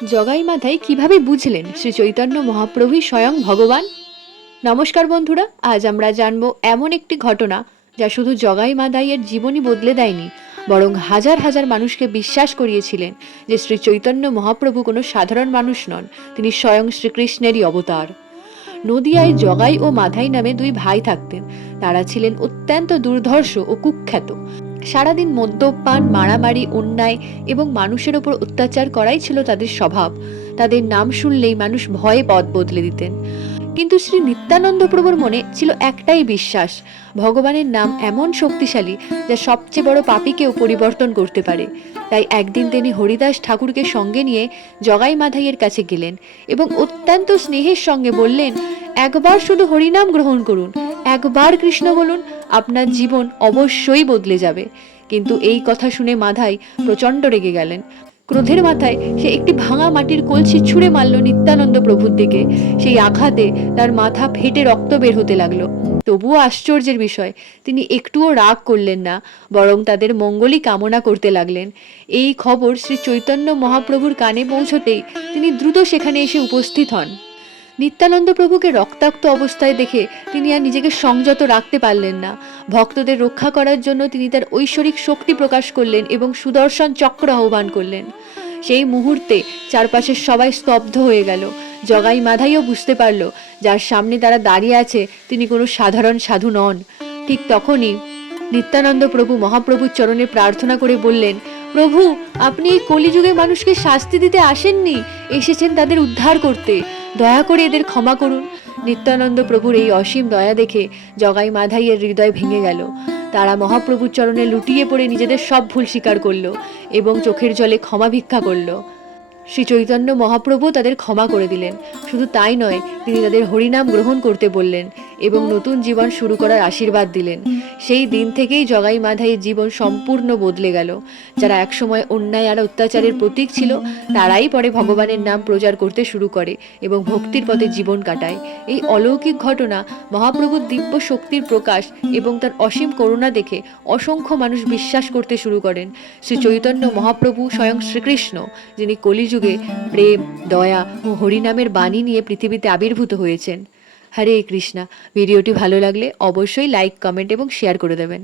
জগাই মাথায় কিভাবে বুঝলেন শ্রী চৈতন্য মহাপ্রভুই স্বয়ং ভগবান? নমস্কার বন্ধুরা, আজ আমরা জানব এমন একটি ঘটনা যা শুধু জগাই মাদাইয়ের জীবনই বদলে দেয়নি, বরং হাজার হাজার মানুষকে বিশ্বাস করিয়েছিলেন যে শ্রী চৈতন্য মহাপ্রভু কোনো সাধারণ মানুষ নন, তিনি স্বয়ং শ্রীকৃষ্ণেরই অবতার। নদিয়ায় জগাই ও মাধাই নামে দুই ভাই থাকতেন। তারা ছিলেন অত্যন্ত দুর্ধর্ষ ও কুখ্যাত। সারাদিন মদ্যপান, মারামারি, অন্যায় এবং মানুষের ওপর অত্যাচার করাই ছিল তাদের স্বভাব। তাদের নাম শুনলেই মানুষ ভয়ে পথ বদলে দিতেন। কিন্তু শ্রী নিত্যানন্দ প্রভুর মনে ছিল একটাই বিশ্বাস, ভগবানের নাম এমন শক্তিশালী যা সবচেয়ে বড় পাপীকেও পরিবর্তন করতে পারে। তাই একদিন তিনি হরিদাস ঠাকুরকে সঙ্গে নিয়ে জগাই মাধাইয়ের কাছে গেলেন এবং অত্যন্ত স্নেহের সঙ্গে বললেন, একবার শুধু হরিনাম গ্রহণ করুন, একবার কৃষ্ণ বলুন, আপনার জীবন অবশ্যই বদলে যাবে। কিন্তু এই কথা শুনে মাধাই প্রচণ্ড রেগে গেলেন। ক্রোধের মাথায় সে একটি ভাঙা মাটির কলসি ছুঁড়ে মারল নিত্যানন্দ প্রভুর দিকে। সেই আঘাতে তার মাথা ফেটে রক্ত বের হতে লাগলো। তবুও আশ্চর্যের বিষয়, তিনি একটুও রাগ করলেন না, বরং তাদের মঙ্গলই কামনা করতে লাগলেন। এই খবর শ্রী চৈতন্য মহাপ্রভুর কানে পৌঁছতেই তিনি দ্রুত সেখানে এসে উপস্থিত হন। নিত্যানন্দ প্রভুকে রক্তাক্ত অবস্থায় দেখে তিনি আর নিজেকে সংযত রাখতে পারলেন না। ভক্তদের রক্ষা করার জন্য তিনি তার ঐশ্বরিক শক্তি প্রকাশ করলেন এবং সুদর্শন চক্র আহ্বান করলেন। সেই মুহূর্তে চারপাশের সবাই স্তব্ধ হয়ে গেল। জগাই মাধাইও বুঝতে পারল যার সামনে তারা দাঁড়িয়ে আছে তিনি কোনো সাধারণ সাধু নন। ঠিক তখনই নিত্যানন্দ প্রভু মহাপ্রভুর চরণে প্রার্থনা করে বললেন, প্রভু, আপনি এই কলিযুগে মানুষকে শাস্তি দিতে আসেননি, এসেছেন তাদের উদ্ধার করতে। দয়া করে এদের ক্ষমা করুন। নিত্যানন্দ প্রভুর এই অসীম দয়া দেখে জগাই মাধাইয়ের হৃদয় ভেঙে গেল। তারা মহাপ্রভুর চরণে লুটিয়ে পড়ে নিজেদের সব ভুল স্বীকার করলো এবং চোখের জলে ক্ষমা ভিক্ষা করলো। শ্রী চৈতন্য মহাপ্রভু তাদের ক্ষমা করে দিলেন। শুধু তাই নয়, তিনি তাদের হরিনাম গ্রহণ করতে বললেন এবং নতুন জীবন শুরু করার আশীর্বাদ দিলেন। সেই দিন থেকেই জগাই মাধাইয়ের জীবন সম্পূর্ণ বদলে গেল। যারা একসময় অন্যায় আর অত্যাচারের প্রতীক ছিল, তারাই পরে ভগবানের নাম প্রচার করতে শুরু করে এবং ভক্তির পথে জীবন কাটায়। এই অলৌকিক ঘটনা মহাপ্রভুর দিব্য শক্তির প্রকাশ এবং তার অসীম করুণা দেখে অসংখ্য মানুষ বিশ্বাস করতে শুরু করেন শ্রী চৈতন্য মহাপ্রভু স্বয়ং শ্রীকৃষ্ণ, যিনি কলিযুগে প্রেম, দয়া ও হরিনামের বাণী নিয়ে পৃথিবীতে আবির্ভূত হয়েছেন। হরে কৃষ্ণা। ভিডিওটি ভালো লাগলে অবশ্যই লাইক, কমেন্ট এবং শেয়ার করে দেবেন।